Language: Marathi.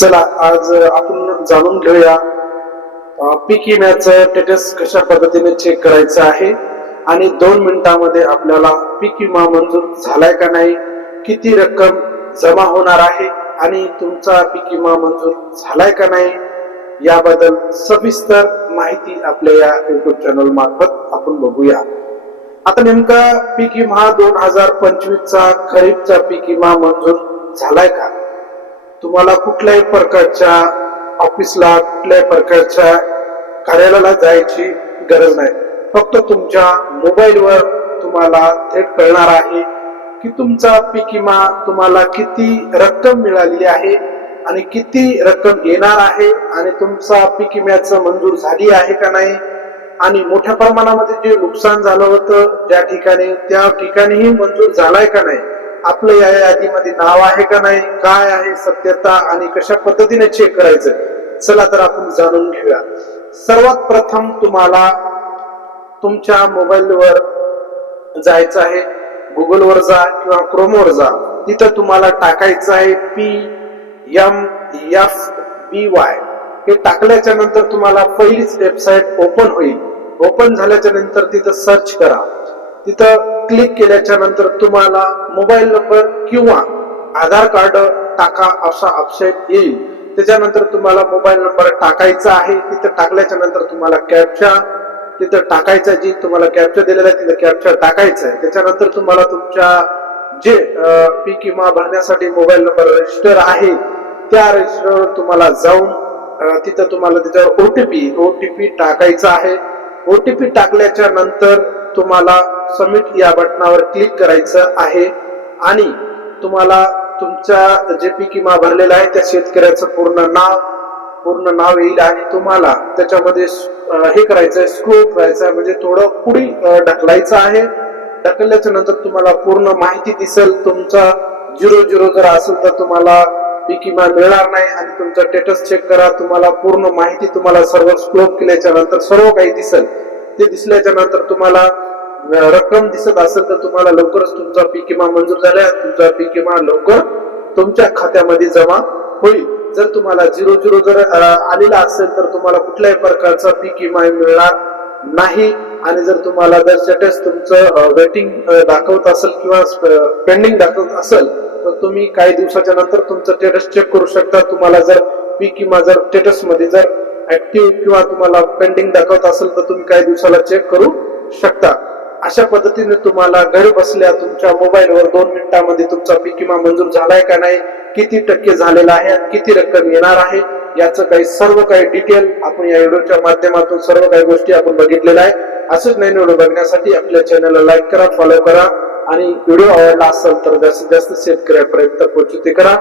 चला आज आपण जाणून घेऊया पीक विम्याचं स्टेटस कशा पद्धतीने चेक करायचं आहे आणि 2 मिनिटांमध्ये आपल्याला पीक विमा मंजूर झालाय का नाही, किती रक्कम जमा होणार आहे आणि तुमचा पीक विमा मंजूर झालाय का नाही याबद्दल सविस्तर माहिती आपल्या या YouTube चॅनल मार्फत आपण बघूया। आता नेमका पीक विमा 2025 चा खरीपचा पीक विमा मंजूर झालाय का? तुम्हाला कुठल्याही प्रकारच्या ऑफिसला कुठल्याही प्रकारच्या कार्यालयाला जायची गरज नाही। फक्त तुमच्या मोबाईलवर तुम्हाला थेट कळणार आहे की तुमचा पीक विमा तुम्हाला किती रक्कम मिळाली आहे आणि किती रक्कम येणार आहे आणि तुमचा पीक विम्याचं मंजूर झाली आहे का नाही आणि मोठ्या प्रमाणामध्ये जे नुकसान झालं होतं त्या ठिकाणीही मंजूर झालाय का नाही, आपलं या यादीमध्ये नाव आहे का नाही, काय आहे सत्यता आणि कशा पद्धतीने चेक करायचं, चला तर आपण जाणून घेऊया। सर्वात प्रथम तुम्हाला तुमच्या मोबाईलवर जायचं आहे, गुगल वर जा किंवा क्रोम वर जा, तिथं तुम्हाला टाकायचं आहे PMFBY। हे टाकल्याच्या नंतर तुम्हाला पहिलीच वेबसाईट ओपन होईल। ओपन झाल्याच्या नंतर तिथं सर्च करा, तिथं क्लिक केल्याच्या नंतर तुम्हाला मोबाईल नंबर किंवा आधार कार्ड टाका असा ऑप्शन येईल। त्याच्यानंतर तुम्हाला मोबाईल नंबर टाकायचा आहे, तिथं टाकल्याच्या नंतर तुम्हाला कॅप्चा तिथं टाकायचा, जी तुम्हाला कॅप्चा दिलेला आहे तिथं कॅप्चा टाकायचा आहे। त्याच्यानंतर तुम्हाला तुमच्या जे पीक विमा भरण्यासाठी मोबाईल नंबर रजिस्टर आहे त्या रजिस्टरवर तुम्हाला जाऊन तिथं तुम्हाला त्याच्यावर ओटीपी टाकायचा आहे। ओटीपी टाकल्याच्या नंतर तुम्हाला सबमिट या बटनावर क्लिक करायचं आहे आणि तुम्हाला तुमचा जे पीक विमा भरलेला आहे त्या शेतकऱ्याचं पूर्ण नाव येईल आणि तुम्हाला त्याच्यामध्ये हे करायचंय, स्क्रोल करायचं म्हणजे थोडं पुढे ढकलायचं आहे। ढकलल्याच्या नंतर तुम्हाला पूर्ण माहिती दिसेल। तुमचा 00 जर असेल तर तुम्हाला पीक विमा मिळणार नाही आणि तुमचा स्टेटस चेक करा, तुम्हाला पूर्ण माहिती तुम्हाला सर्व स्क्रोल केल्याच्या नंतर सर्व काही दिसेल। ते दिसल्याच्या नंतर तुम्हाला रक्कम दिसत असेल तर तुम्हाला लवकरच तुमचा पीक विमा मंजूर झाला, तुमचा पीक विमा लवकर तुमच्या खात्यामध्ये जमा होईल। जर तुम्हाला 00 जर आलेला असेल तर तुम्हाला कुठल्याही प्रकारचा पीक विमा मिळणार नाही आणि जर तुम्हाला जर स्टेटस तुमचं वेटिंग दाखवत असेल किंवा पेंडिंग दाखवत असेल तर तुम्ही काही दिवसाच्या नंतर तुमचं स्टेटस चेक करू शकता। तुम्हाला जर पीक विमा जर स्टेटस मध्ये जर ऍक्टिव्ह किंवा तुम्हाला पेंडिंग दाखवत असेल तर तुम्ही काही दिवसाला चेक करू शकता। अशा पद्धतीने तुम्हाला घरी बसल्या तुमच्या मोबाईलवर 2 मिनिटांमध्ये तुमचा पीक विमा मंजूर झालाय का नाही, किती टक्के झालेला आहे, किती रक्कम येणार आहे याचं सर्व काही डिटेल आपण या व्हिडिओच्या माध्यमातून सर्व काही गोष्टी आपण बघितलेल्या आहे। असंच नवीन व्हिडिओ बघण्यासाठी आपल्या चॅनलला लाईक करा, फॉलो करा आणि व्हिडिओ आवडला असेल तर जास्तीत जास्त शेतकऱ्यापर्यंत पोहोचते करा।